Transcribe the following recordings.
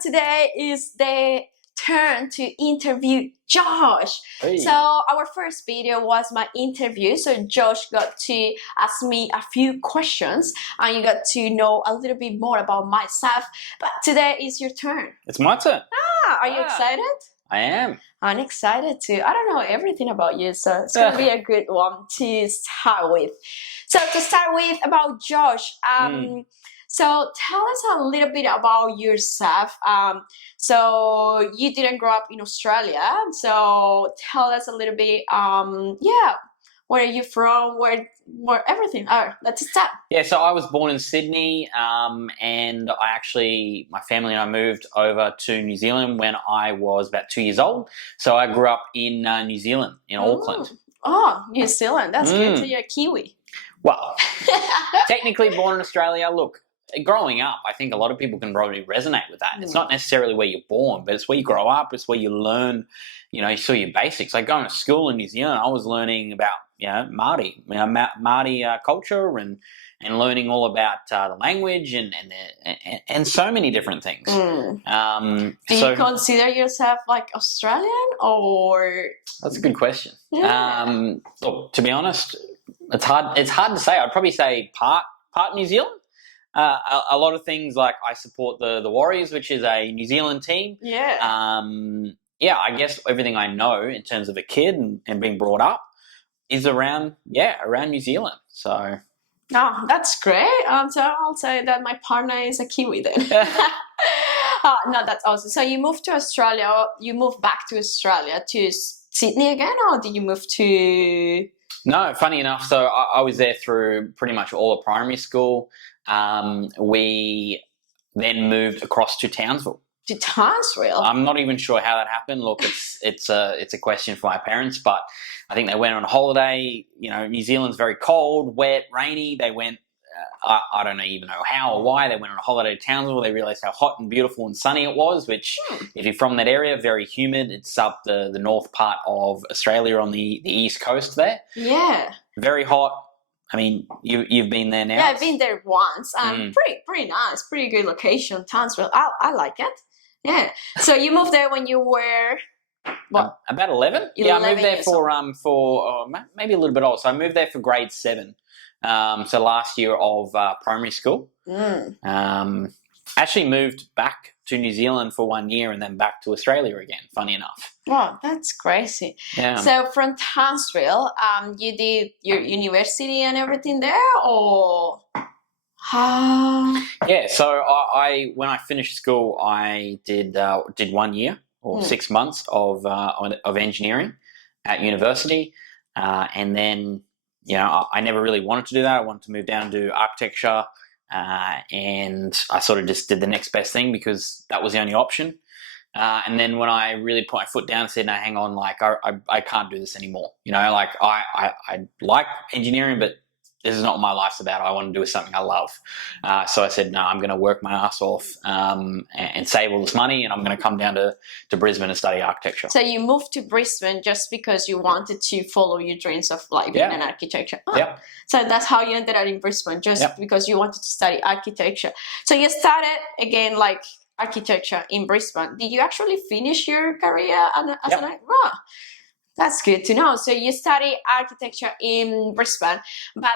today is the turn to interview Josh. Hey. So our first video was my interview. So Josh got to ask me a few questions and you got to know a little bit more about myself. But today is your turn. It's my turn. Are you excited? I am. I'm excited too. I don't know everything about you, so it's gonna be a good one to start with. So to start with about Josh, so tell us a little bit about yourself. So you didn't grow up in Australia, so tell us a little bit. Where are you from? Where everything? Let's start. Yeah, so I was born in Sydney, and my family and I moved over to New Zealand when I was about 2 years old. So I grew up in New Zealand, in Auckland. Oh, New Zealand. That's good. So you're a Kiwi. Well, technically born in Australia. Look, growing up, I think a lot of people can probably resonate with that. It's not necessarily where you're born, but it's where you grow up. It's where you learn, you saw your basics. Like going to school in New Zealand, I was learning about, Māori, Māori culture and learning all about the language and so many different things. Do you consider yourself like Australian or? That's a good question. Yeah. Look, to be honest, it's hard to say. I'd probably say part New Zealand. A lot of things, like I support the Warriors, which is a New Zealand team. Yeah. I guess everything I know in terms of a kid and being brought up is around New Zealand. So. Oh, that's great. So I'll say that my partner is a Kiwi then. No, that's awesome. So you moved to Australia. You moved back to Australia to Sydney again, or did you move to? No, funny enough. So I was there through pretty much all of primary school. We then moved across to Townsville. To Townsville? I'm not even sure how that happened. Look, it's a question for my parents, but I think they went on a holiday. New Zealand's very cold, wet, rainy. They went. I don't even know how or why they went on a holiday to Townsville. They realised how hot and beautiful and sunny it was, which if you're from that area, very humid. It's up the north part of Australia on the east coast there. Yeah. Very hot. I mean, you've been there now? Yeah, I've been there once. Pretty nice, pretty good location, Townsville. I like it. Yeah. So you moved there when you were what? About 11? Yeah, I moved there for maybe a little bit old. So I moved there for grade 7. So last year of primary school. Actually moved back to New Zealand for 1 year and then back to Australia again, funny enough. Wow, that's crazy. Yeah. So from Townsville, you did your university and everything there, or? Yeah, so I when I finished school, I did 1 year or 6 months of engineering at university, and then I never really wanted to do that. I wanted to move down and do architecture, and I sort of just did the next best thing because that was the only option. And then when I really put my foot down and said, no, hang on, like I can't do this anymore. Like I like engineering, but this is not what my life's about. I want to do something I love. So I said, no, I'm going to work my ass off and save all this money, and I'm going to come down to Brisbane and study architecture. So you moved to Brisbane just because you wanted to follow your dreams of like being an architecture. Yep. So that's how you ended up in Brisbane, just because you wanted to study architecture. So you started again like architecture in Brisbane. Did you actually finish your career as an architect? That's good to know. So you study architecture in Brisbane, but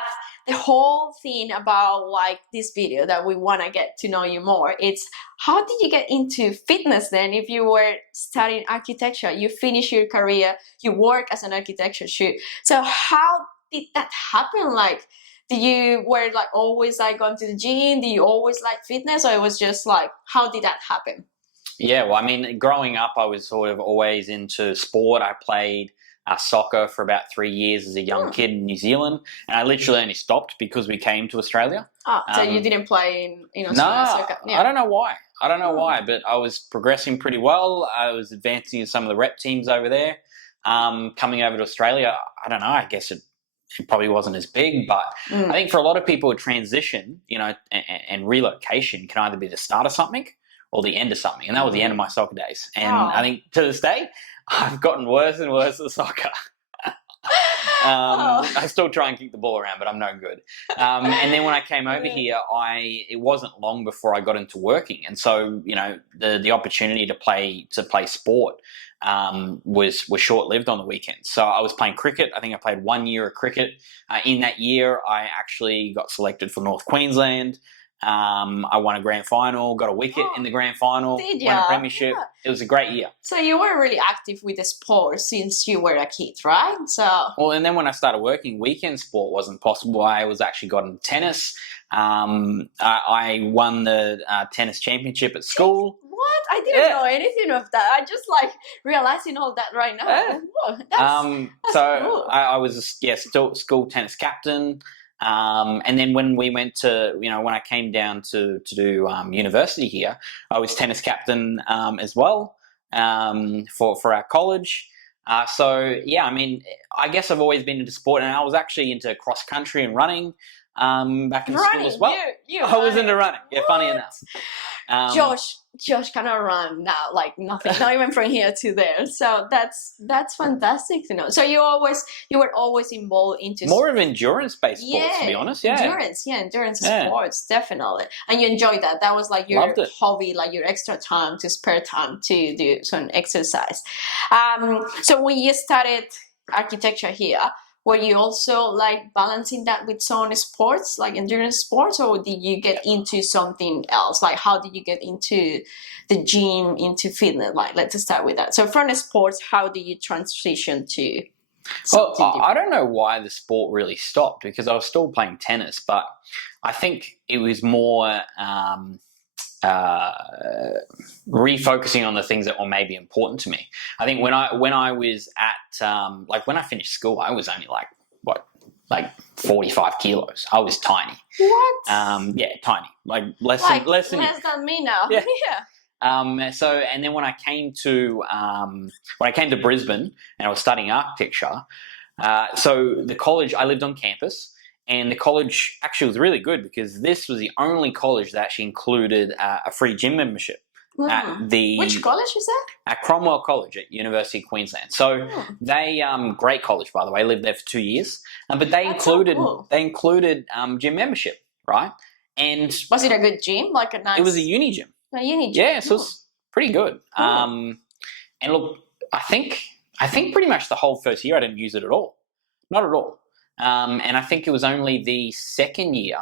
the whole thing about like this video that we want to get to know you more, it's how did you get into fitness then? If you were studying architecture, you finish your career, you work as an architecture shoot. So how did that happen? Like, were like always like going to the gym? Do you always like fitness, or it was just like, how did that happen? Yeah, well, I mean, growing up, I was sort of always into sport. I played soccer for about 3 years as a young kid in New Zealand, and I literally only stopped because we came to Australia. So you didn't play in Australia? No, soccer? I don't know why. But I was progressing pretty well. I was advancing in some of the rep teams over there. Coming over to Australia, I don't know, I guess it probably wasn't as big, but I think for a lot of people, a transition, and relocation can either be the start of something or the end of something, and that was the end of my soccer days. And I think to this day, I've gotten worse and worse at soccer. I still try and kick the ball around, but I'm no good. And then when I came over here, it wasn't long before I got into working, and so the opportunity to play sport was short lived on the weekends. So I was playing cricket. I think I played 1 year of cricket. In that year, I actually got selected for North Queensland. I won a grand final, got a wicket in the grand final, won a premiership. Yeah. It was a great year. So you were really active with the sport since you were a kid, right? And then when I started working, weekend sport wasn't possible. I was actually got into tennis. I won the tennis championship at school. What? I didn't know anything of that. I just realizing all that right now. Yeah. Whoa, that's cool. I was still school tennis captain. And then when we went to, when I came down to do university here, I was tennis captain as well for our college. I guess I've always been into sport, and I was actually into cross country and running back in school as well. I was into running. Yeah, funny enough. Josh cannot run now, like nothing, not even from here to there. So that's fantastic to know. So you were always involved into more of endurance-based sports, to be honest. Yeah, endurance sports, definitely. And you enjoyed that. That was like your hobby, like your extra time to spare time to do some exercise. So when you started architecture here, were you also balancing that with some sports, like endurance sports, or did you get into something else? Like, how did you get into the gym, into fitness? Let's start with that. So from the sports, how did you transition to something different? I don't know why the sport really stopped, because I was still playing tennis, but I think it was more refocusing on the things that were maybe important to me. I think when I was at when I finished school, I was only 45 kilos. I was tiny. What? Tiny. Less than me now. Yeah. And then when I came to Brisbane and I was studying architecture, so the college, I lived on campus. And the college actually was really good, because this was the only college that actually included a free gym membership. Which college is that? At Cromwell College at University of Queensland. So they great college, by the way. I lived there for 2 years, but they included gym membership, right? And was it a good gym, like a nice? It was a uni gym. A uni gym. Yeah, so it was pretty good. And look, I think pretty much the whole first year I didn't use it at all, not at all. And I think it was only the second year,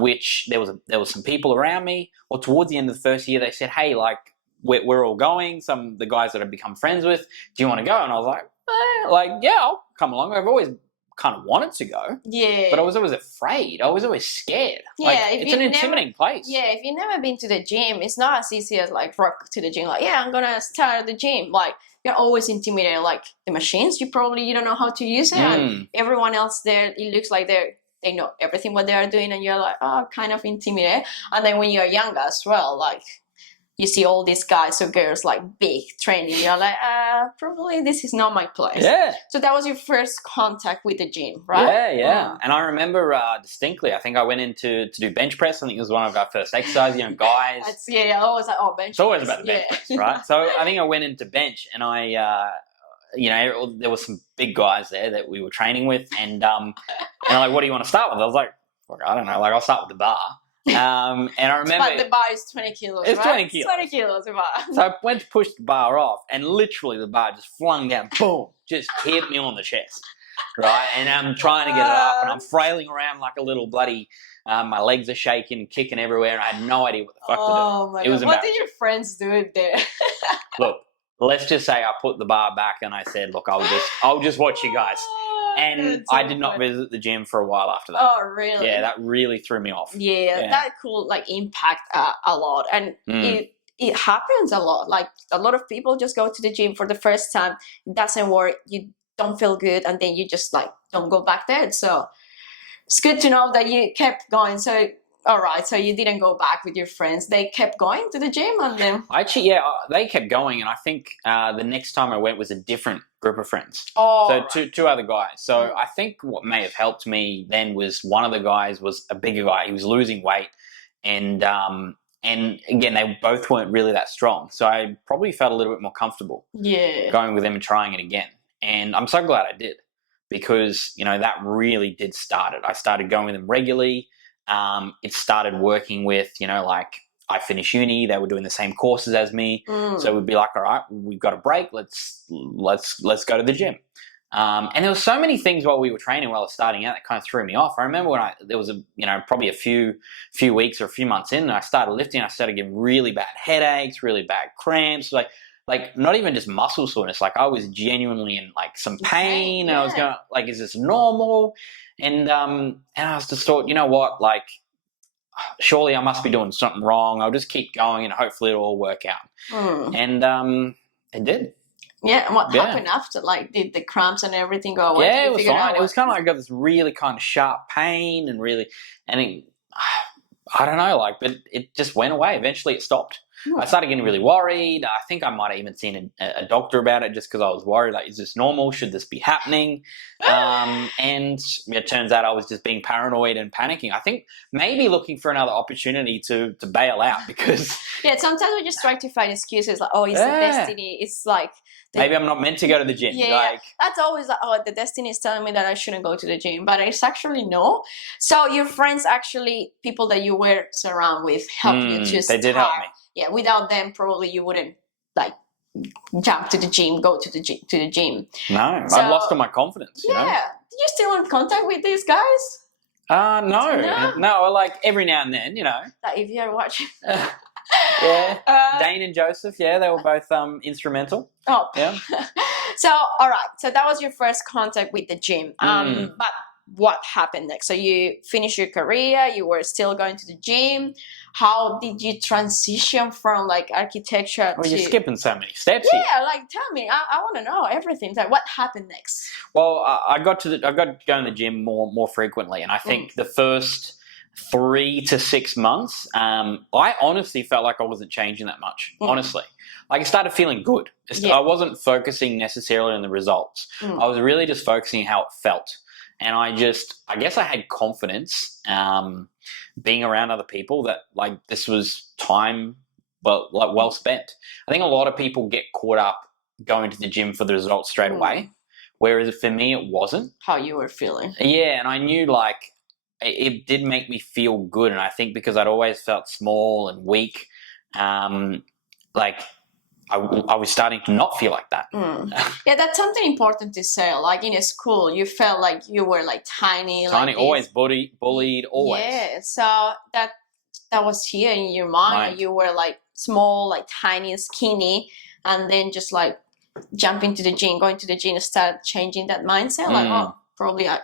which there was some people around me, or towards the end of the first year, they said, "Hey, we're all going. Some of the guys that I've become friends with, do you want to go?" And I was like, "Yeah, I'll come along." I've always kind of wanted to go, but I was always afraid. I was always scared. It's an intimidating place. Yeah, if you've never been to the gym, it's not as easy as rock to the gym. I'm gonna start the gym. You're always intimidated. The machines, you don't know how to use it, and everyone else there, it looks like they know everything what they are doing, and you're kind of intimidated. And then when you're younger as well, you see all these guys or girls big training, you're probably this is not my place. Yeah. So that was your first contact with the gym, right? Yeah. And I remember distinctly, I think I went in to do bench press. I think it was one of our first exercises, guys. I always bench press. It's always about the bench press, right? So I think I went into bench, and I there were some big guys there that we were training with, and and what do you want to start with? I was like, I don't know, I'll start with the bar. And I remember but the bar is 20 kilos. It's right? 20 kilos. 20 kilos a bar. So I went to push the bar off, and literally the bar just flung down, boom, just hit me on the chest, right? And I'm trying to get it up, and I'm flailing around like a little bloody. My legs are shaking, kicking everywhere, and I had no idea what the fuck to do. Oh my God! What did your friends do there? Look, let's just say I put the bar back, and I said, "Look, I'll just watch you guys." And I did not visit the gym for a while after that. Oh, really? Yeah, that really threw me off. Yeah. That could impact a lot, and it happens a lot. A lot of people just go to the gym for the first time, it doesn't work, you don't feel good, and then you just don't go back there. So it's good to know that you kept going. So all right, so you didn't go back with your friends. They kept going to the gym, and then actually, they kept going, and I think the next time I went was a different group of friends. Oh, so two other guys. So I think what may have helped me then was one of the guys was a bigger guy. He was losing weight, and again, they both weren't really that strong. So I probably felt a little bit more comfortable. Yeah, going with them and trying it again. And I'm so glad I did, because, that really did start it. I started going with them regularly. It started working with, like, I finished uni, they were doing the same courses as me. So we'd be like, all right, we've got a break. Let's go to the gym. And there were so many things while we were training, while I was starting out, that kind of threw me off. I remember when there was probably a few weeks or a few months in, and I started lifting, I started getting really bad headaches, really bad cramps, like not even just muscle soreness. Like I was genuinely in like some pain, and I was going like, is this normal? And I was just thought, you know what, like, surely I must be doing something wrong. I'll just keep going and hopefully it'll all work out. And it did. Yeah, and what happened after? Like, did the cramps and everything go away? Yeah, it was fine. It was kind of like I got this really kind of sharp pain I don't know, like, but it just went away. Eventually it stopped. I started getting really worried. I think I might have even seen a doctor about it, just because I was worried, like, is this normal? Should this be happening? And it turns out I was just being paranoid and panicking. I think maybe looking for another opportunity to bail out, because... Yeah, sometimes we just try to find excuses, like, oh, it's the destiny. It's like... Maybe I'm not meant to go to the gym. Yeah, that's always like, oh, the destiny is telling me that I shouldn't go to the gym, but it's actually no. So your friends, actually, people that you were surrounded with, helped you to start. They did help me. Yeah, without them, probably you wouldn't like jump to the gym, go to the gym. No, so, I've lost all my confidence. Yeah, did you still in contact with these guys? No, like every now and then, Like if you're watching. Yeah, Dane and Joseph, they were both instrumental. Oh, yeah. So, all right, so that was your first contact with the gym. But what happened next? So you finished your career, you were still going to the gym. How did you transition from like architecture to... Well, you're skipping so many steps here. Yeah, like tell me, I want to know everything. Like, what happened next? Well, I got to go to the gym more frequently, and I think the first 3 to 6 months, I honestly felt like I wasn't changing that much. Honestly, like I started feeling good. I wasn't focusing necessarily on the results. I was really just focusing on how it felt, and I guess I had confidence being around other people that like this was time, well spent. I think a lot of people get caught up going to the gym for the results straight away, whereas for me it wasn't. How you were feeling? Yeah, and I knew like. It did make me feel good, and I think because I'd always felt small and weak, like I was starting to not feel like that. Yeah, that's something important to say. Like in a school, you felt like you were like tiny, like always bullied, always. Yeah, so that was here in your mind. You were like small, like tiny, skinny, and then just like jumping to the gym, going to the gym, start changing that mindset. Like, oh, probably I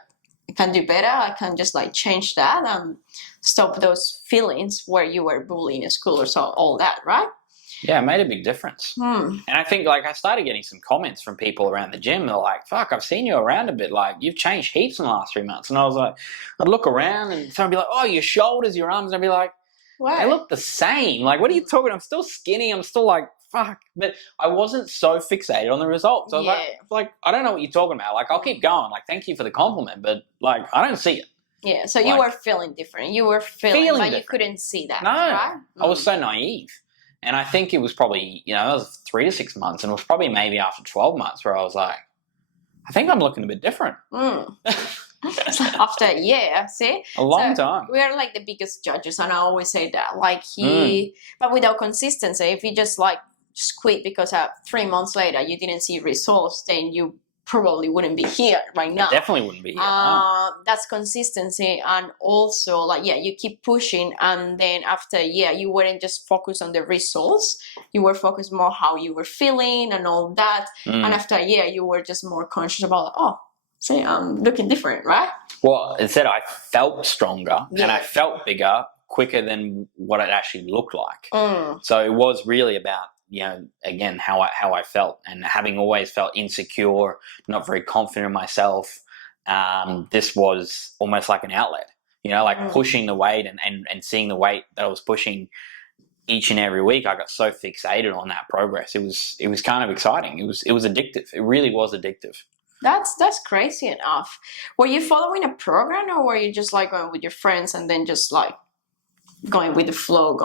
can do better. I can just like change that and stop those feelings where you were bullied in school or so, all that, right? Yeah, it made a big difference. And I think like I started getting some comments from people around the gym. They're like, fuck, I've seen you around a bit. Like you've changed heaps in the last 3 months. And I was like, I'd look around and someone would be like, oh, your shoulders, your arms. And I'd be like, wow, they look the same. Like, what are you talking? I'm still skinny. I'm still like, fuck. But I wasn't so fixated on the results. I was like, I don't know what you're talking about. Like, I'll keep going. Like, thank you for the compliment, but like, I don't see it. Yeah, so you were feeling different. You were feeling but different. You couldn't see that. No, right? I was so naive. And I think it was probably, that was 3 to 6 months. And it was probably maybe after 12 months where I was like, I think I'm looking a bit different. After a year, see? A long time. We are like the biggest judges, and I always say that. Like but without consistency, if you just like quit because 3 months later you didn't see results, then you probably wouldn't be here right now. Definitely wouldn't be here. That's consistency, and also like you keep pushing, and then after a year you weren't just focused on the results, you were focused more how you were feeling and all that. And after a year you were just more conscious about say I'm looking different, right? Well, instead I felt stronger and I felt bigger quicker than what it actually looked like. So it was really about again, how I felt, and having always felt insecure, not very confident in myself. This was almost like an outlet, like pushing the weight and seeing the weight that I was pushing each and every week. I got so fixated on that progress. It was kind of exciting. It was addictive. It really was addictive. That's crazy enough. Were you following a program, or were you just like going with your friends and then just like going with the flow,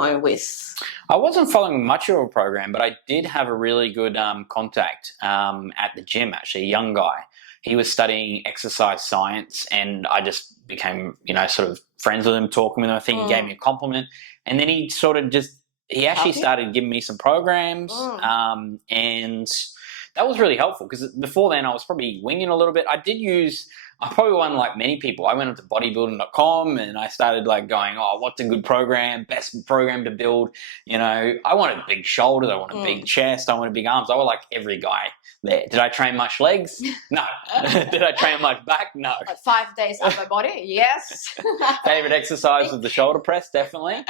I wasn't following much of a program, but I did have a really good contact at the gym, actually, a young guy he was studying exercise science, and I just became, sort of friends with him, talking with him. I think he gave me a compliment, and then he sort of he actually started giving me some programs, and that was really helpful, because before then I was probably winging a little bit. I probably won like many people. I went onto bodybuilding.com and I started like going, oh, what's a good program, best program to build? I wanted big shoulders, I wanted big chest, I wanted big arms. I was like every guy there. Did I train much legs? No. Did I train much back? No. Like 5 days upper body? Yes. Favorite exercise was the shoulder press, definitely.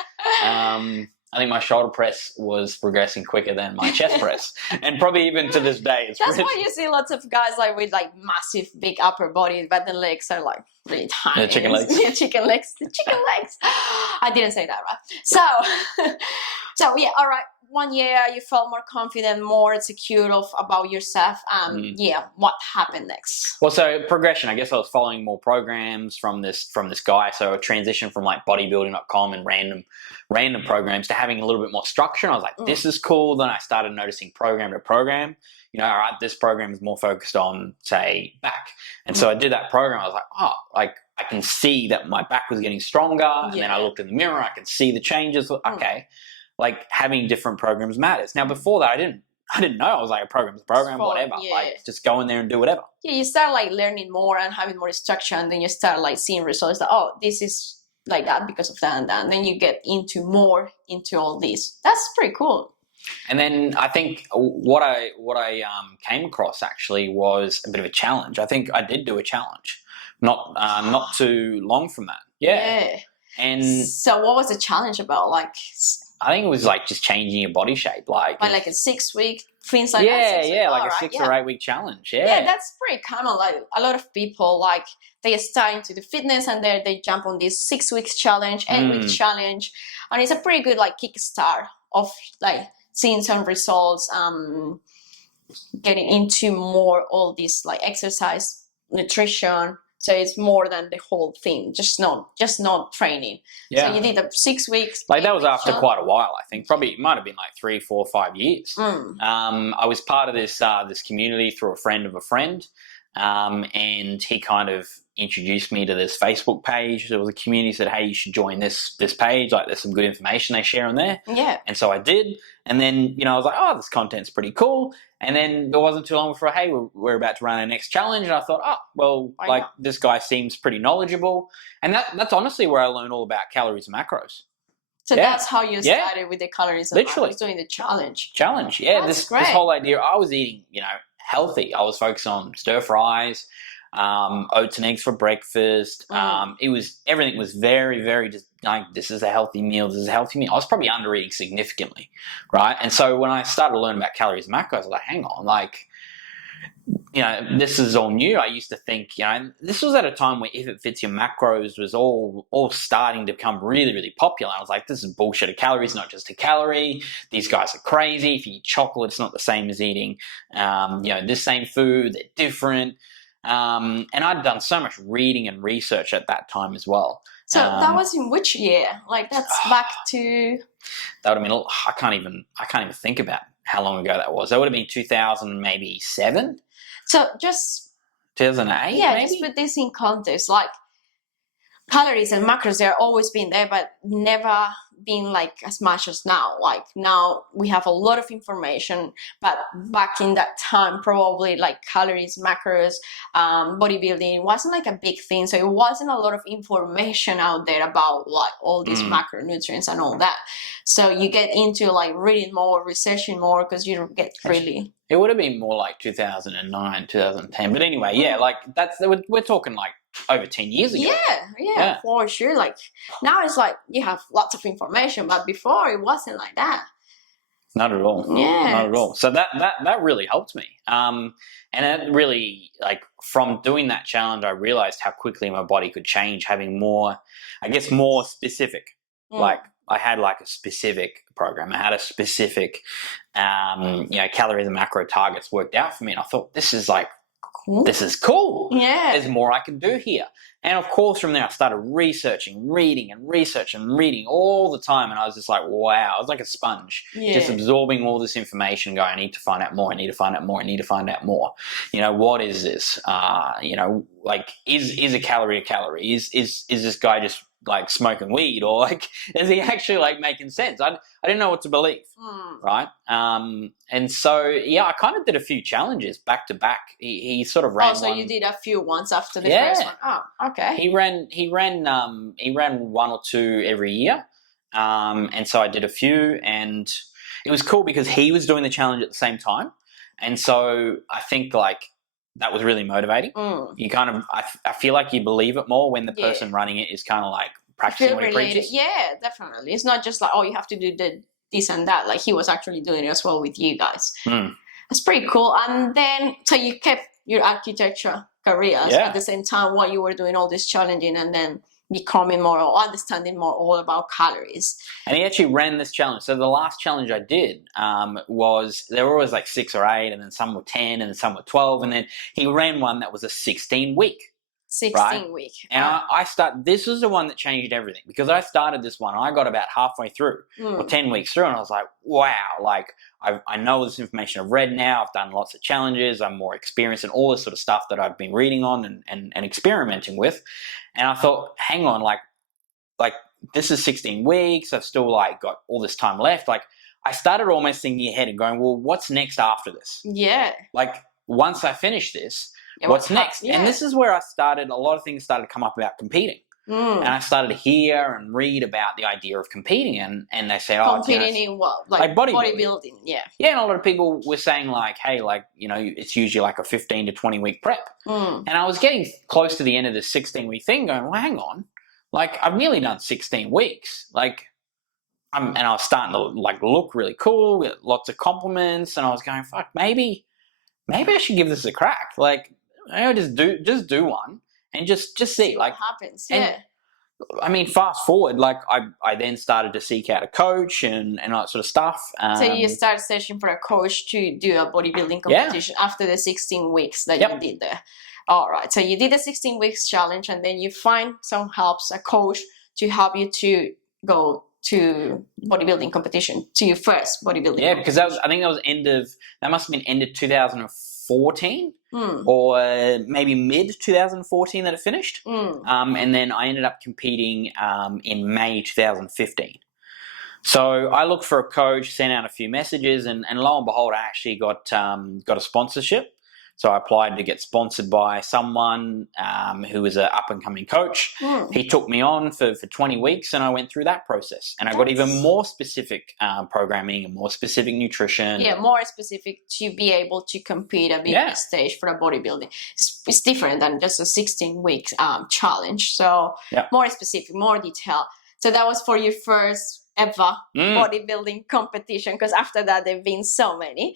I think my shoulder press was progressing quicker than my chest press, and probably even to this day. That's why you see lots of guys like with like massive, big upper bodies, but the legs are like really tiny. The chicken legs. Yeah, chicken legs. The chicken legs. I didn't say that right. So yeah, all right. 1 year, you felt more confident, more secure about yourself. Yeah, what happened next? Well, so progression. I guess I was following more programs from this guy. So a transition from like bodybuilding.com and random programs to having a little bit more structure. And I was like, this is cool. Then I started noticing program to program. All right, this program is more focused on, say, back. And so I did that program. I was like, oh, like I can see that my back was getting stronger. And then I looked in the mirror. I could see the changes. Okay. Like having different programs matters. Now before that, I didn't know. I was like, a program's a program, whatever. Yeah. Like just go in there and do whatever. Yeah, you start like learning more and having more structure, and then you start like seeing results that, oh, this is like that because of that and that. And then you get into all this. That's pretty cool. And then I think what I came across actually was a bit of a challenge. I think I did do a challenge, not too long from that. Yeah. And so what was the challenge about? Like, I think it was like just changing your body shape, like a 6 week, things like that. Yeah, like a 6 or 8 week challenge. Yeah, that's pretty common. Like a lot of people, like they start into the fitness and they jump on this 6 weeks challenge, 8 week challenge, and it's a pretty good like kickstart of like seeing some results, getting into more all this like exercise, nutrition. So it's more than the whole thing, just not training. Yeah. So you did 6 weeks. Like that was after quite a while, I think. Probably it might have been like 3, 4, 5 years. I was part of this community through a friend of a friend, and he kind of introduced me to this Facebook page. There was a community said, hey, you should join this page. Like there's some good information they share on there. Yeah. And so I did. And then, I was like, oh, this content's pretty cool. And then it wasn't too long before, hey, we're about to run our next challenge. And I thought, oh, well, this guy seems pretty knowledgeable. And that's honestly where I learned all about calories and macros. So that's how you started with the calories and macros, doing the challenge. Yeah. This whole idea, I was eating, healthy. I was focused on stir fries, oats and eggs for breakfast. Everything was very, very just like, this is a healthy meal. This is a healthy meal. I was probably under eating significantly, right? And so when I started to learn about calories and macros, I was like, hang on, like, this is all new. I used to think, this was at a time where If It Fits Your Macros was all starting to become really, really popular. I was like, this is bullshit. A calorie is not just a calorie. These guys are crazy. If you eat chocolate, it's not the same as eating, this same food. They're different. And I'd done so much reading and research at that time as well. So that was in which year? Like that's back to. That would have been. I can't even think about how long ago that was. That would have been 2007. So just 2008. Yeah, maybe? just put this in context. Like calories and macros, they're always been there, but never been like as much as now. Like now we have a lot of information, but back in that time, probably like calories, macros, bodybuilding wasn't like a big thing. So it wasn't a lot of information out there about like all these macronutrients and all that. So you get into like reading more, researching more, because you get really. It would have been more like 2009, 2010. But anyway, yeah, like we're talking like over 10 years ago. Yeah, for sure. Like now it's like you have lots of information, but before it wasn't like that. Not at all. Yeah. Not at all. So that really helped me. And it really, like, from doing that challenge, I realized how quickly my body could change, having more specific. Like I had like a specific program. I had a specific, calories and macro targets worked out for me. And I thought, this is like cool. This is cool. Yeah. There's more I can do here. And of course, from there, I started researching, reading all the time. And I was just like, wow, I was like a sponge, just absorbing all this information, going, I need to find out more. I need to find out more. I need to find out more. What is this? Like, is a calorie a calorie? Is this guy just like smoking weed, or like is he actually like making sense? I didn't know what to believe, right? And so I kind of did a few challenges back to back. He sort of ran. Oh, so you did a few ones after the first one. Oh, okay. He ran 1 or 2 every year, and so I did a few, and it was cool because he was doing the challenge at the same time, and so I think like that was really motivating. You kind of, I feel like you believe it more when the person running it is kind of like practicing what he preaches. Yeah, definitely. It's not just like, oh, you have to do this and that. Like he was actually doing it as well with you guys. That's pretty cool. And then, so you kept your architecture careers at the same time while you were doing all this challenging, and then becoming more or understanding more all about calories. And he actually ran this challenge. So the last challenge I did was, there were always like 6 or 8, and then some were 10, and then some were 12, and then he ran one that was a 16-week. 16-week. And this was the one that changed everything, because I started this one and I got about halfway through, or 10 weeks through, and I was like, wow, like I know this information I've read now, I've done lots of challenges, I'm more experienced in all this sort of stuff that I've been reading on and experimenting with. And I thought, hang on, like this is 16 weeks, I've still like got all this time left. Like I started almost thinking ahead and going, well, what's next after this? Yeah. Like once I finish this, what's next? And this is where a lot of things started to come up about competing. And I started to hear and read about the idea of competing, and they say, competing in what? Like bodybuilding, yeah. Yeah, and a lot of people were saying like, hey, like, it's usually like a 15 to 20 week prep. And I was getting close to the end of the 16-week thing going, well, hang on, like I've nearly done 16 weeks. Like, and I was starting to like look really cool, get lots of compliments, and I was going, fuck, maybe I should give this a crack. Like, just do one. And just see like what happens. Yeah. I mean, fast forward, like I then started to seek out a coach and all that sort of stuff. So you start searching for a coach to do a bodybuilding competition after the 16 weeks that you did there. All right. So you did the 16 weeks challenge, and then you find some helps, a coach to help you to go to bodybuilding competition, to your first bodybuilding. Yeah, because I think that must have been end of 2014. Or maybe mid 2014 that it finished. And then I ended up competing in May 2015. So I looked for a coach, sent out a few messages, and lo and behold, I actually got a sponsorship. So I applied to get sponsored by someone who was an up-and-coming coach. He took me on for 20 weeks, and I went through that process. And I got even more specific programming and more specific nutrition. Yeah, more specific to be able to compete at big stage for a bodybuilding. It's different than just a 16-week challenge. So more specific, more detailed. So that was for your first ever bodybuilding competition, because after that there have been so many.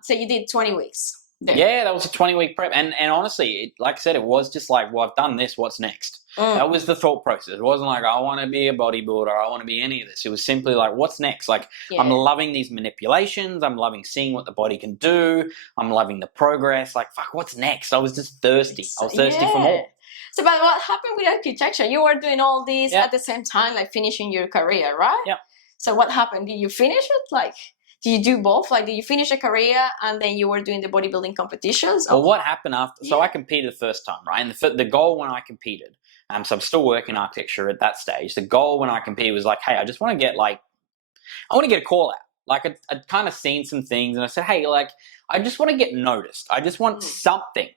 So you did 20 weeks there. Yeah, that was a 20-week prep, and honestly, like I said, it was just like, well, I've done this, what's next? That was the thought process. It wasn't like I want to be a bodybuilder, I want to be any of this. It was simply like, what's next? Like, I'm loving these manipulations, I'm loving seeing what the body can do, I'm loving the progress. Like, fuck, what's next? I was just thirsty. I was thirsty for more. So, but what happened with architecture? You were doing all this at the same time, like finishing your career, right? Yeah. So what happened? Did you finish it? Like, did you do both? Like, did you finish a career and then you were doing the bodybuilding competitions? Well, what happened after? So I competed the first time, right? And the goal when I competed, so I'm still working architecture at that stage. The goal when I competed was like, hey, I just want to get a call out. Like I'd kind of seen some things, and I said, hey, like I just want to get noticed. I just want something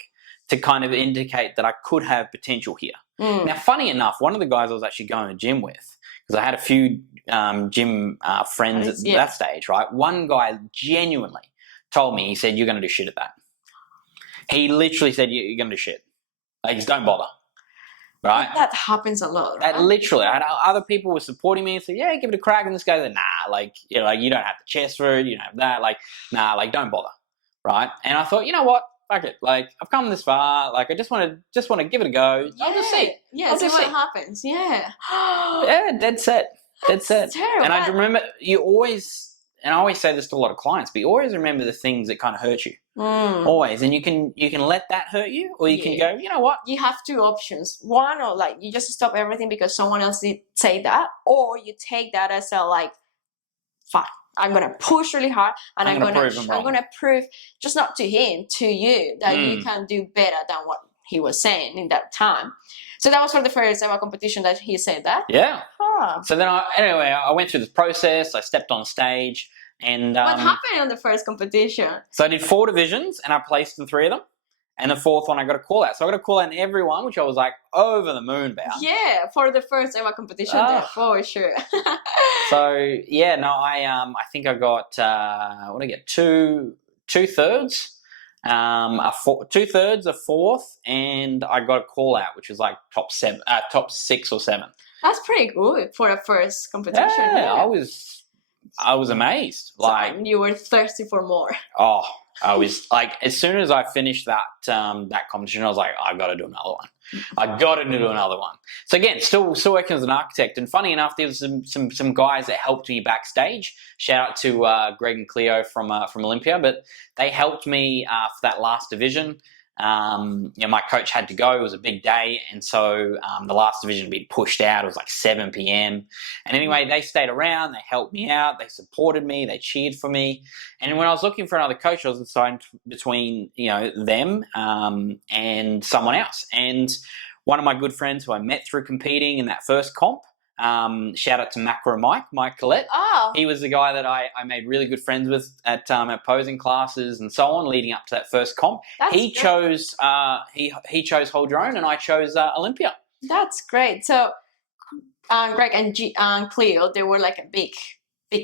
to kind of indicate that I could have potential here. Now, funny enough, one of the guys I was actually going to gym with, because I had a few gym friends at that stage, right? One guy genuinely told me, he said, you're going to do shit at that. He literally said, you're going to do shit. Like, just don't bother. Right? That happens a lot, right? That literally, I had other people were supporting me and said, yeah, give it a crack. And this guy said, nah, like, you don't have the chest for it, you don't have that. Like, nah, like, don't bother. Right? And I thought, you know what? Fuck it. Like, I've come this far. Like, I just want to give it a go. I'll just see. Yeah, see what happens. Yeah. Yeah, dead set. That's terrible. And I remember I always say this to a lot of clients, but you always remember the things that kind of hurt you. Always. And you can let that hurt you, or you can go, you know what? You have two options. One, or like you just stop everything because someone else did say that, or you take that as a like, fine, I'm gonna push really hard, and I'm gonna prove just not to him, to you, that you can do better than what he was saying in that time. So that was for the first ever competition that he said that. Yeah. So then I went through this process. I stepped on stage, and what happened on the first competition? So I did 4 divisions, and I placed in 3 of them. And the 4th one, I got a call out. So I got a call out in every one, which I was like over the moon about. Yeah, for the first ever competition, there, for sure. So yeah, no, I think I got what did I get? 2/3. 2/3, a 4th, and I got a call out, which was like top 6 or 7. That's pretty good for a first competition. Yeah, I was amazed. So, like you were thirsty for more. Oh, I was like, as soon as I finished that that competition, I was like, I got to do another one. I got to do another one. So again, still working as an architect, and funny enough, there was some guys that helped me backstage. Shout out to Greg and Cleo from Olympia, but they helped me for that last division. My coach had to go. It was a big day, and so the last division had been pushed out. It was like 7 p.m. And anyway, they stayed around. They helped me out. They supported me. They cheered for me. And when I was looking for another coach, I was deciding between them and someone else. And one of my good friends who I met through competing in that first comp. Shout out to Macro Mike Collette. Oh. He was the guy that I made really good friends with at posing classes and so on, leading up to that first comp. He chose Hold Your Own, and I chose Olympia. That's great. So Greg and Cleo, they were like a big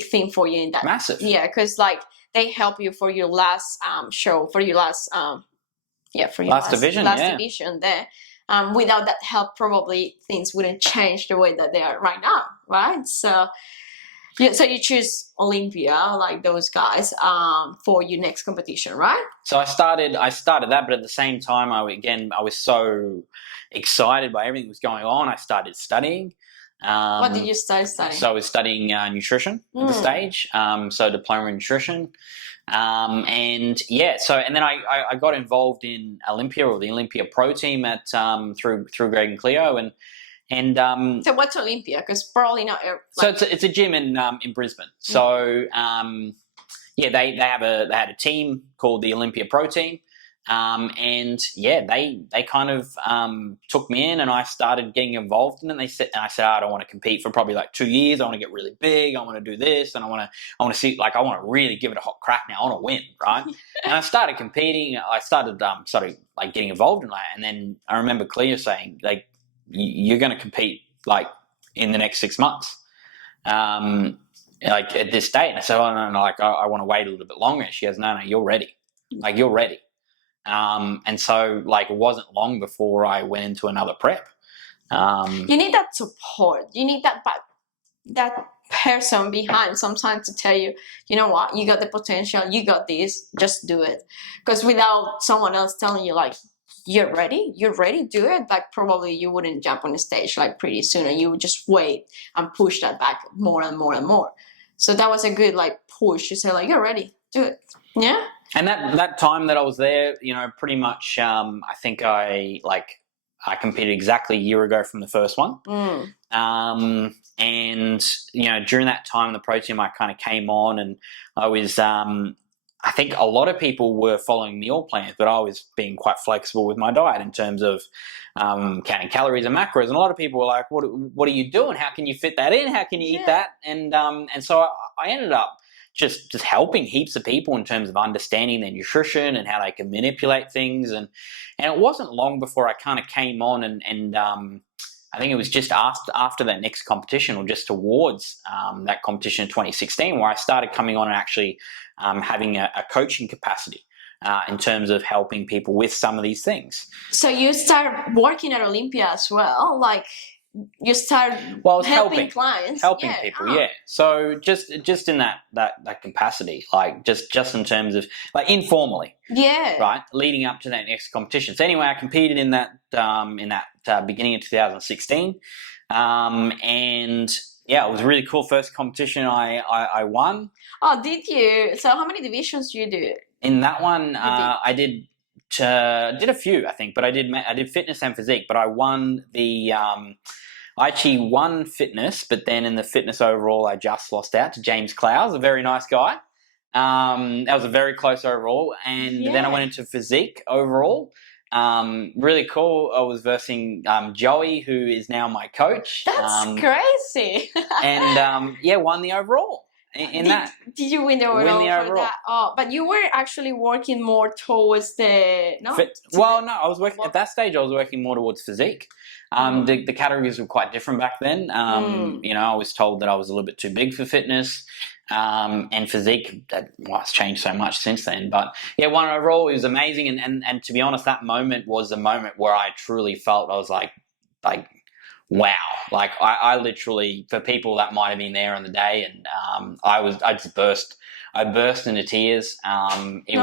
thing for you in that. Massive. Yeah, because like they help you for your last show, for your last division there. Without that help, probably things wouldn't change the way that they are right now, right? So you choose Olympia, like those guys, for your next competition, right? So I started that, but at the same time, I was so excited by everything that was going on. I started studying. What did you start studying? So I was studying nutrition at the stage, so diploma in nutrition. And then I got involved in Olympia, or the Olympia Pro team at through Greg and Cleo, and so what's Olympia? Because probably not. So it's a gym in Brisbane. So they had a team called the Olympia Pro team. They kind of took me in, and I started getting involved in it. I said, I don't want to compete for probably like 2 years. I want to get really big. I want to do this, and I want to see, like, I want to really give it a hot crack now. I want to win, right? And I started competing. I started like getting involved in that, and then I remember Cleo saying, like, you're going to compete like in the next 6 months. Like at this date. And I said, oh no, like I want to wait a little bit longer. She goes, no, you're ready. Like, you're ready. And so, like, it wasn't long before I went into another prep. You need that support. You need that person behind sometimes to tell you, you know what, you got the potential, you got this, just do it. Because without someone else telling you, like, you're ready, do it, like, probably you wouldn't jump on the stage like pretty soon, and you would just wait and push that back more and more and more. So that was a good, like, push to say, like, you're ready, do it. Yeah. And that time that I was there, pretty much, I think I competed exactly a year ago from the first one. And during that time in the pro team, I kind of came on, and I was, I think a lot of people were following meal plans, but I was being quite flexible with my diet in terms of counting calories and macros. And a lot of people were like, "What are you doing? How can you fit that in? How can you eat that?" And so I ended up just helping heaps of people in terms of understanding their nutrition and how they can manipulate things. And it wasn't long before I kind of came on, and I think it was just after that next competition, or just towards that competition in 2016, where I started coming on and actually having a coaching capacity in terms of helping people with some of these things. So you started working at Olympia as well, like you started helping clients, people. Yeah. So just in that capacity, like just in terms of, like, informally. Yeah. Right. Leading up to that next competition. So anyway, I competed in that beginning of 2016, and yeah, it was a really cool first competition. I won. Oh, did you? So how many divisions do you do? In that one, I did a few, I think, but I did fitness and physique. But I won I actually won fitness, but then in the fitness overall, I just lost out to James Clowes, a very nice guy. That was a very close overall, and then I went into physique overall. Really cool. I was versing Joey, who is now my coach. That's crazy. And won the overall. Did you win the overall for that? Oh, but you were actually working more towards the I was working at that stage. I was working more towards physique. The categories were quite different back then. You know, I was told that I was a little bit too big for fitness. And physique, it's changed so much since then. But yeah, one overall, it was amazing. And to be honest, that moment was the moment where I truly felt I was like wow. Like I literally, for people that might have been there on the day, and I burst into tears. It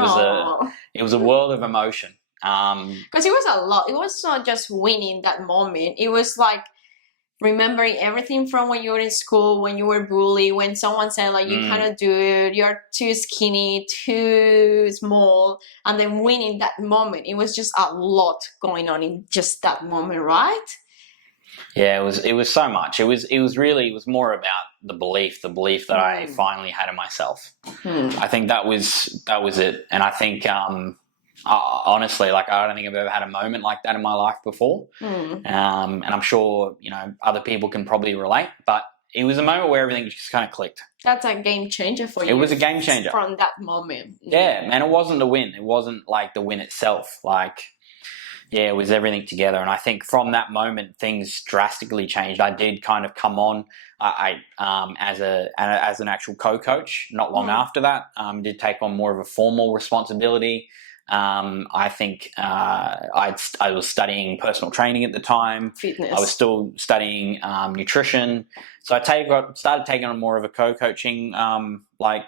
was a world of emotion. Because it was a lot. It was not just winning that moment. It was like remembering everything from when you were in school, when you were bullied, when someone said like you cannot do it, you're too skinny, too small, and then winning that moment. It was just a lot going on in just that moment, right? Yeah, it was so much. It was more about the belief that I finally had in myself. I think that was it. And I think honestly, like, I don't think I've ever had a moment like that in my life before. And I'm sure, you know, other people can probably relate, but it was a moment where everything just kind of clicked. That's a game changer for you. It was a game changer from that moment. Yeah, and it wasn't the win. It wasn't like the win itself. Like, yeah, it was everything together. And I think from that moment, things drastically changed. I did kind of come on as an actual co-coach not long after that. Did take on more of a formal responsibility. I think I was studying personal training at the time. Fitness. I was still studying nutrition. So I started taking on more of a co-coaching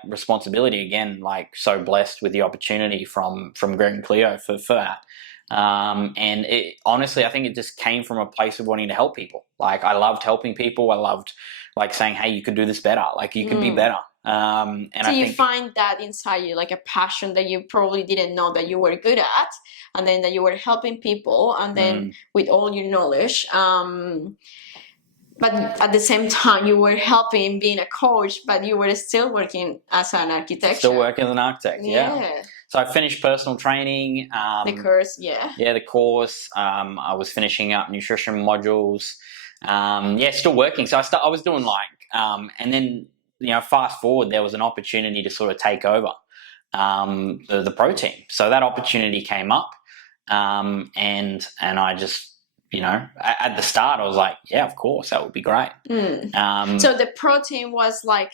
responsibility again. Like, so blessed with the opportunity from Greg and Cleo for that. And honestly, I think it just came from a place of wanting to help people. Like, I loved helping people. I loved like saying, hey, you could do this better. Like, you could be better. And so you find that inside you, like a passion that you probably didn't know that you were good at, and then that you were helping people, and then with all your knowledge, but at the same time you were helping, being a coach, but you were still working as an architect. Still working as an architect, yeah. So I finished personal training. The course, yeah. Yeah, the course. I was finishing up nutrition modules. Still working. So I was doing and then, you know, fast forward, there was an opportunity to sort of take over the pro team. So that opportunity came up, and I just, you know, at the start I was like, yeah, of course, that would be great. So the pro team was like,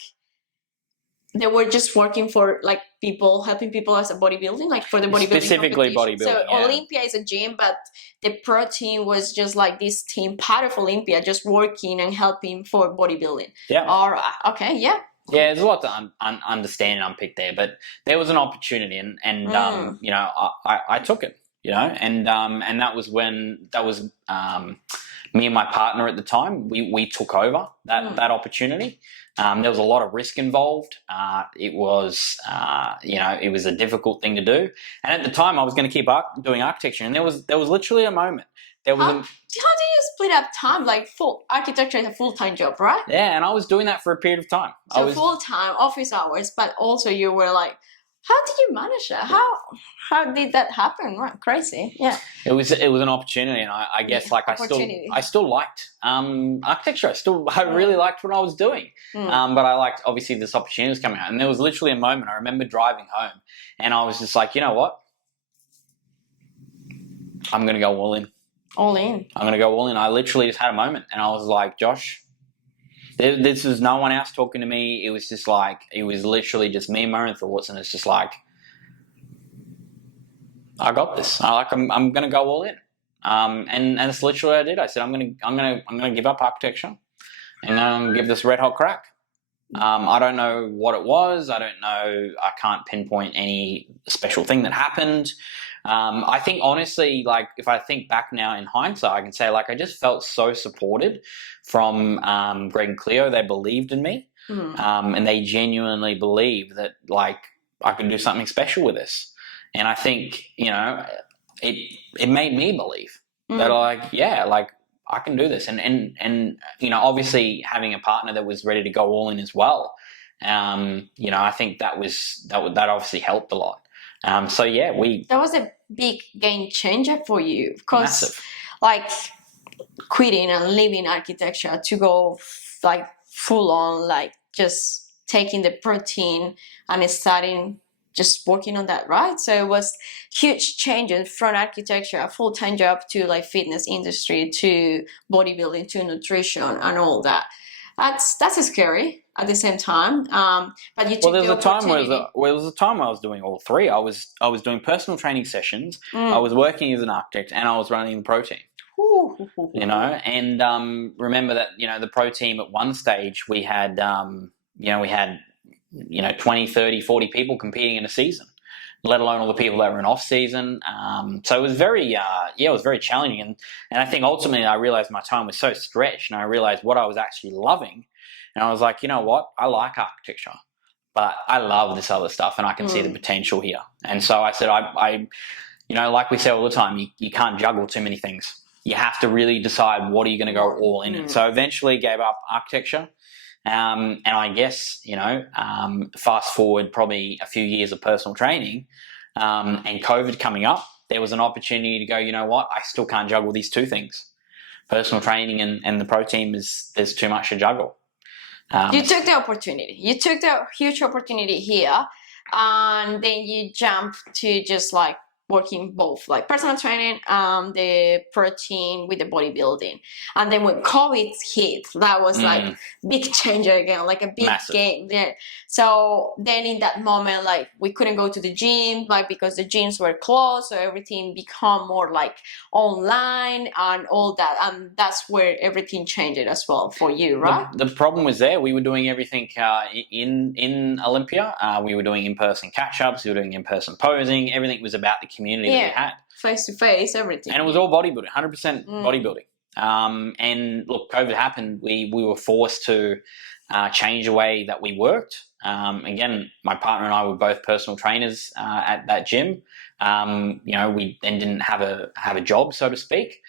they were just working for like people, helping people as a bodybuilding, like for the bodybuilding specifically bodybuilding. So Olympia is a gym, but the pro team was just like this team, part of Olympia, just working and helping for bodybuilding. Yeah. All right. Okay. Yeah. Yeah, there's a lot to understand and unpick there, but there was an opportunity, and you know, I took it, you know, and that was me and my partner at the time. We took over that opportunity. There was a lot of risk involved. It was you know, it was a difficult thing to do, and at the time I was going to keep doing architecture, and there was literally a moment. How do you split up time? Like, full architecture is a full-time job, right? Yeah, and I was doing that for a period of time. So full-time, office hours, but also you were like, how did you manage that? How did that happen? Wow, crazy. Yeah. It was an opportunity, and I guess I still liked architecture. I really liked what I was doing. But I liked, obviously, this opportunity was coming out, and there was literally a moment. I remember driving home, and I was just like, you know what? I'm going to go all in. All in. I'm going to go all in. I literally just had a moment, and I was like, Josh, this was no one else talking to me. It was just like, it was literally just me and my own thoughts, and it's just like, I got this. I'm going to go all in. And that's literally what I did. I said, I'm going to give up architecture and give this red hot crack. I don't know what it was. I don't know. I can't pinpoint any special thing that happened. I think, honestly, like, if I think back now in hindsight, I can say, like, I just felt so supported from Greg and Cleo. They believed in me, and they genuinely believed that, like, I can do something special with this. And I think, it made me believe that I can do this. And obviously having a partner that was ready to go all in as well. I think that obviously helped a lot. That was a big game changer for you, because massive. like quitting and leaving architecture to go like full on, like just taking the protein and starting just working on that, right? So it was huge changes from architecture, a full-time job, to like fitness industry, to bodybuilding, to nutrition and all that. That's scary at the same time. But you took there was the opportunity. there was a time I was doing all three. I was doing personal training sessions. I was working as an architect, and I was running the pro team. And remember that the pro team at one stage we had 20, 30, 40 people competing in a season, let alone all the people that were in off season. So it was very it was very challenging, and I think ultimately I realized my time was so stretched, and I realized what I was actually loving, and I was like, you know what, I like architecture, but I love this other stuff, and I can see the potential here. And so I said, I like we say all the time, you can't juggle too many things. You have to really decide what are you going to go all in. And so eventually gave up architecture. And I guess, fast forward probably a few years of personal training, and COVID coming up, there was an opportunity to go, you know what, I still can't juggle these two things. Personal training and the pro team, there's too much to juggle. You took the opportunity. You took the huge opportunity here, and then you jumped to just like working both, like personal training, the protein with the bodybuilding. And then when COVID hit, that was like big changer again, like a big Massive. game. Yeah. So then in that moment, like we couldn't go to the gym, like because the gyms were closed, so everything become more like online and all that. And that's where everything changed as well for you, right? The problem was there. We were doing everything in Olympia. We were doing in-person catch-ups. We were doing in-person posing. Everything was about the community that we had. Face-to-face, everything. And it was all bodybuilding, 100% bodybuilding. And look, COVID happened. We were forced to change the way that we worked. Again, my partner and I were both personal trainers at that gym. We then didn't have a job, so to speak.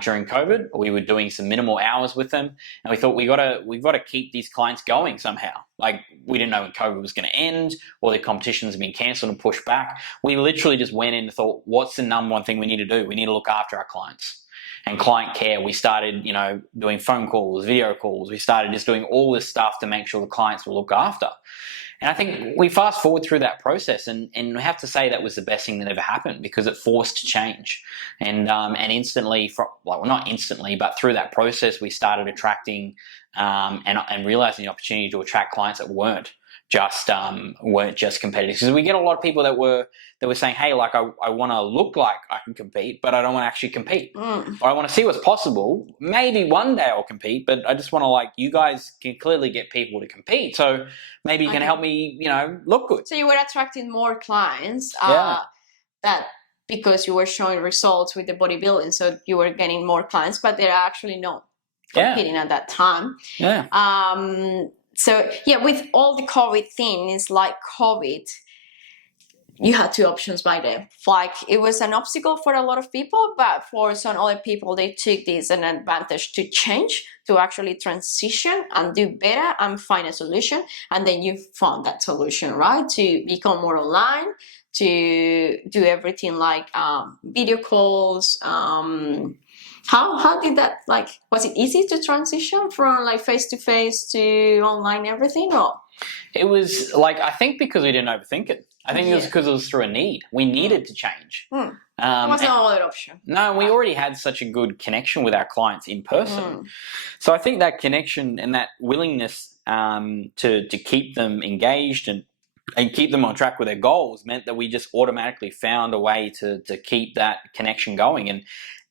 During COVID, we were doing some minimal hours with them, and we thought we've got to keep these clients going somehow. Like, we didn't know when COVID was going to end, or the competitions have been cancelled and pushed back. We literally just went in and thought, what's the number one thing we need to do? We need to look after our clients. And client care, we started, doing phone calls, video calls. We started just doing all this stuff to make sure the clients were looked after. And I think we fast forward through that process, and we have to say that was the best thing that ever happened, because it forced change. And instantly, not instantly, but through that process, we started attracting and realizing the opportunity to attract clients that weren't just competitive. Because we get a lot of people that were saying, hey, like I want to look like I can compete, but I don't want to actually compete. Or I want to see what's possible. Maybe one day I'll compete, but I just want to, you guys can clearly get people to compete. So maybe you can help me, look good. So you were attracting more clients that because you were showing results with the bodybuilding. So you were getting more clients, but they're actually not competing at that time. Yeah. So with all the COVID things, like COVID, you had two options by then. Like, it was an obstacle for a lot of people, but for some other people, they took this as an advantage to change, to actually transition and do better and find a solution. And then you found that solution, right? To become more online, to do everything like video calls. How did that, was it easy to transition from face-to-face to online everything, or? It was I think because we didn't overthink it. I think it was because it was through a need. We needed to change. There was no other option. No, we already had such a good connection with our clients in person. So I think that connection and that willingness to keep them engaged and keep them on track with their goals meant that we just automatically found a way to keep that connection going.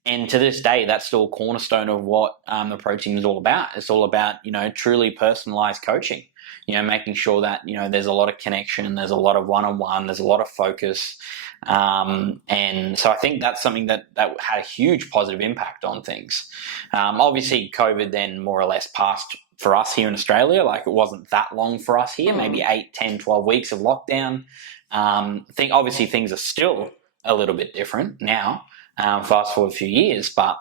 And to this day, that's still a cornerstone of what the pro team is all about. It's all about, truly personalized coaching, making sure that, there's a lot of connection, there's a lot of one-on-one, there's a lot of focus. And so I think that's something that had a huge positive impact on things. Obviously, COVID then more or less passed for us here in Australia. It wasn't that long for us here, maybe 8, 10, 12 weeks of lockdown. Obviously things are still a little bit different now, fast forward a few years, but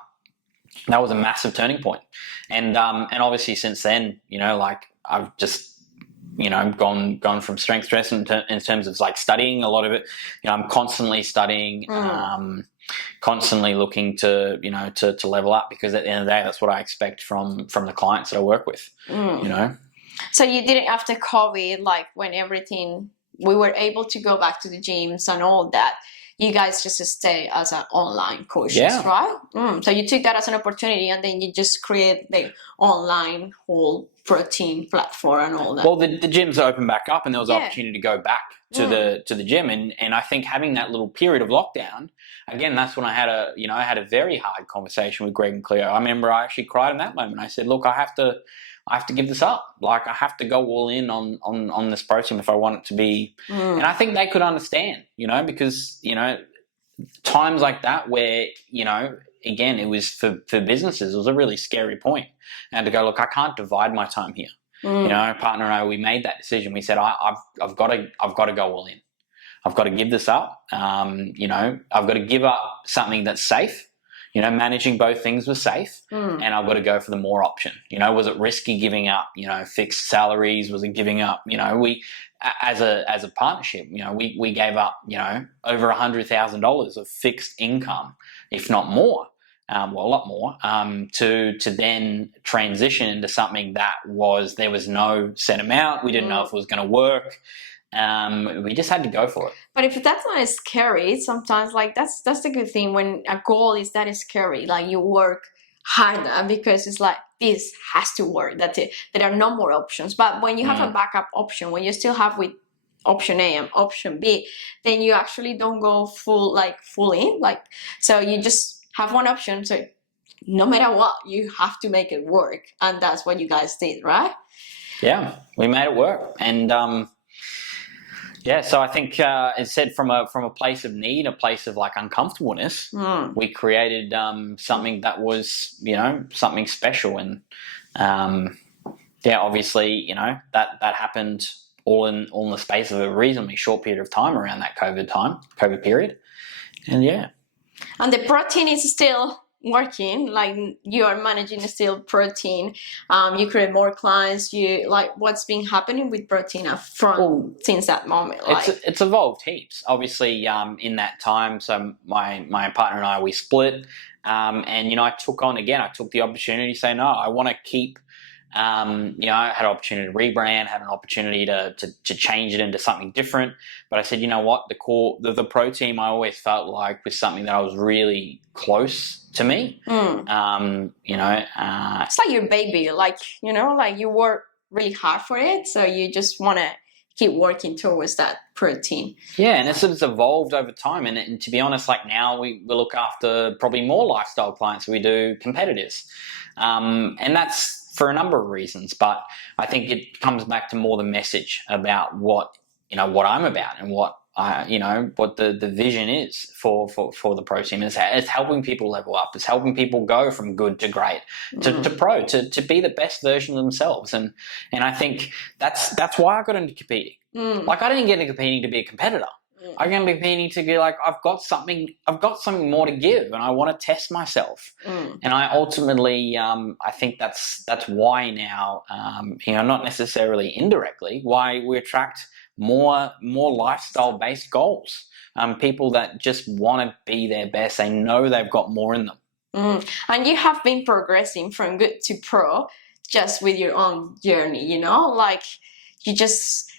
that was a massive turning point. And obviously since then, like I've just, gone from strength to strength in terms of like studying a lot of it. I'm constantly studying, constantly looking to, to level up, because at the end of the day, that's what I expect from the clients that I work with, So you didn't, after COVID, like when we were able to go back to the gyms and all that, you guys just stay as an online coaches, right? So you took that as an opportunity, and then you just create the online whole protein platform and all that. Well, the gyms opened back up, and there was an opportunity to go back to the gym, and I think having that little period of lockdown, again, that's when I had a very hard conversation with Greg and Cleo. I remember I actually cried in that moment. I said, look, I have to give this up. Like, I have to go all in on this protein if I want it to be. And I think they could understand, because, times like that where, again, it was for businesses, it was a really scary point. And to go, look, I can't divide my time here. Partner and I, we made that decision. We said, I've got to go all in. I've got to give this up. I've got to give up something that's safe. Managing both things was safe, and I've got to go for the more option. Was it risky giving up, fixed salaries? Was it giving up, we, as a partnership, we gave up, over $100,000 of fixed income, if not more, a lot more, to then transition into something that there was no set amount. We didn't know if it was going to work. We just had to go for it. But if that's not scary, sometimes like that's the good thing when a goal is that is scary. Like you work harder because it's like this has to work. That's it. There are no more options. But when you have a backup option, when you still have with option A and option B, then you actually don't go full in. Like so you just have one option. So no matter what, you have to make it work, and that's what you guys did, right? Yeah, we made it work, and so I think it said from a place of need, a place of like uncomfortableness, we created something that was something special, and obviously that happened all in the space of a reasonably short period of time around that COVID period, and and the protein is still working, like you are managing still protein, you create more clients, you like what's been happening with protein since that moment? It's evolved heaps, obviously, in that time. So my partner and I, we split, and I took the opportunity to say, no, I want to keep, I had an opportunity to rebrand, had an opportunity to change it into something different. But I said, you know what, the protein I always felt like was something that I was really close to me. It's like your baby, like you work really hard for it, so you just want to keep working towards that protein. Yeah, and it's evolved over time, and to be honest, like now we look after probably more lifestyle clients than we do competitors, and that's for a number of reasons, but I think it comes back to more the message about what I'm about, and what what the vision is for the protein. It's helping people level up. It's helping people go from good to great to pro, to be the best version of themselves. And I think that's why I got into competing. Like, I didn't get into competing to be a competitor. I'm going to be competing to be like, I've got something more to give, and I want to test myself. And I ultimately, I think that's why now, not necessarily indirectly, why we attract more lifestyle based goals. People that just want to be their best. They know they've got more in them. And you have been progressing from good to pro just with your own journey, like you just,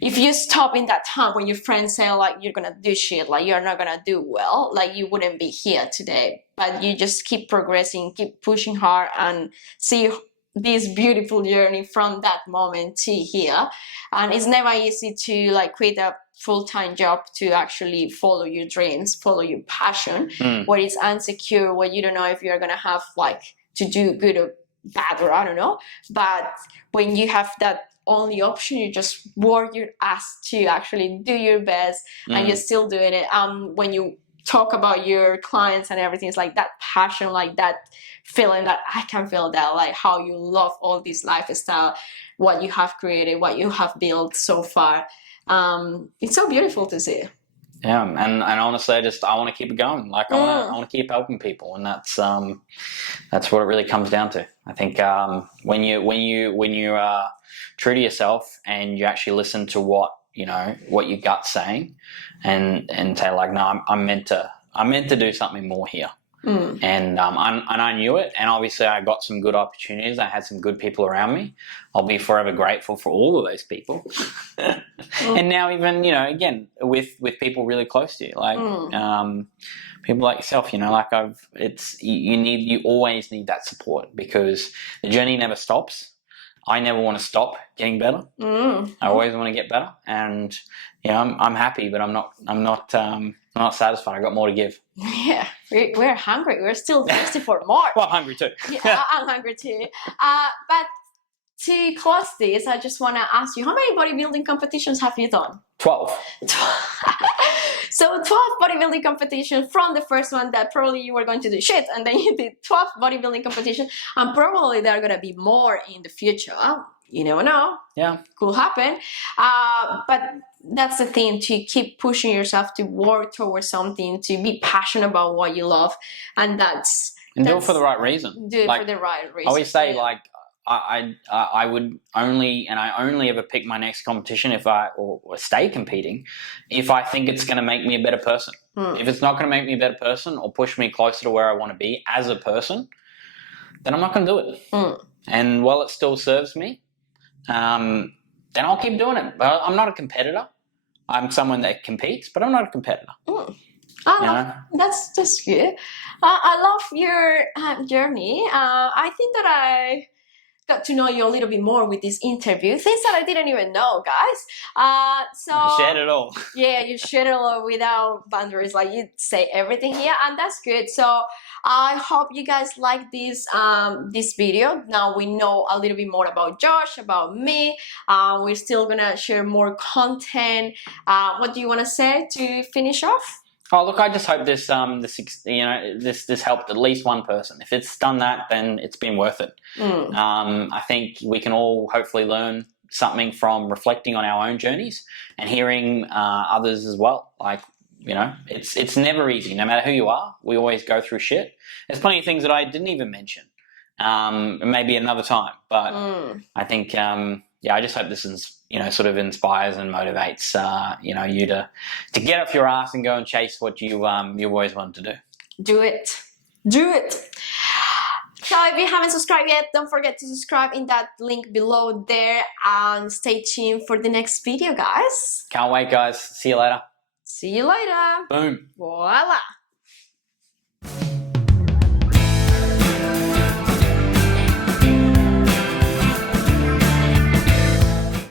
if you stop in that time when your friends say like you're gonna do shit, like you're not gonna do well, like you wouldn't be here today. But you just keep progressing, keep pushing hard, and see this beautiful journey from that moment to here. And it's never easy to like quit a full-time job to actually follow your dreams, follow your passion, where it's insecure, where you don't know if you're gonna have like to do good or bad, or I don't know. But when you have that only option, you just work your ass to actually do your best, and you're still doing it. When you talk about your clients and everything, it's like that passion, like that feeling that I can feel that, like how you love all this lifestyle, what you have created, what you have built so far. It's so beautiful to see. Yeah, and honestly, I want to keep it going. Like I want to keep helping people, and that's what it really comes down to. I think when you are true to yourself and you actually listen to what your gut's saying, and say like, no, I'm meant to do something more here. And I knew it, and obviously I got some good opportunities. I had some good people around me. I'll be forever grateful for all of those people. And now even again with people really close to you, like people like yourself, like you always need that support, because the journey never stops. I never want to stop getting better. I always want to get better, and I'm happy, but I'm not satisfied. I got more to give. Yeah, we're hungry. We're still thirsty for more. Well, I'm hungry too. Yeah, I'm hungry too. But to close this, I just want to ask you, how many bodybuilding competitions have you done? 12. So 12 bodybuilding competitions, from the first one that probably you were going to do shit, and then you did 12 bodybuilding competitions, and probably there are going to be more in the future. You never know. Yeah. Could happen. But that's the thing, to keep pushing yourself to work towards something, to be passionate about what you love, and do it for the right reason. Do it for the right reason. I always say, like, I would only ever pick my next competition or stay competing if I think it's going to make me a better person. If it's not going to make me a better person or push me closer to where I want to be as a person, then I'm not going to do it. And while it still serves me, then I'll keep doing it. But I'm not a competitor. I'm someone that competes, but I'm not a competitor. That's good. I love your journey. I think that I got to know you a little bit more with this interview, things that I didn't even know, guys. So I shared it all. Yeah, you shared it all without boundaries. Like, you say everything here, and that's good. So I hope you guys like this video. Now we know a little bit more about Josh, about me. We're still gonna share more content. What do you want to say to finish off? Oh, look, I just hope this helped at least one person. If it's done that, then it's been worth it. I think we can all hopefully learn something from reflecting on our own journeys and hearing others as well. Like, it's never easy. No matter who you are, we always go through shit. There's plenty of things that I didn't even mention. Maybe another time. But I think, I just hope this is, sort of inspires and motivates, you to get off your ass and go and chase what you always wanted to do. Do it. Do it. So if you haven't subscribed yet, don't forget to subscribe in that link below there, and stay tuned for the next video, guys. Can't wait, guys. See you later. See you later. Boom. Voila.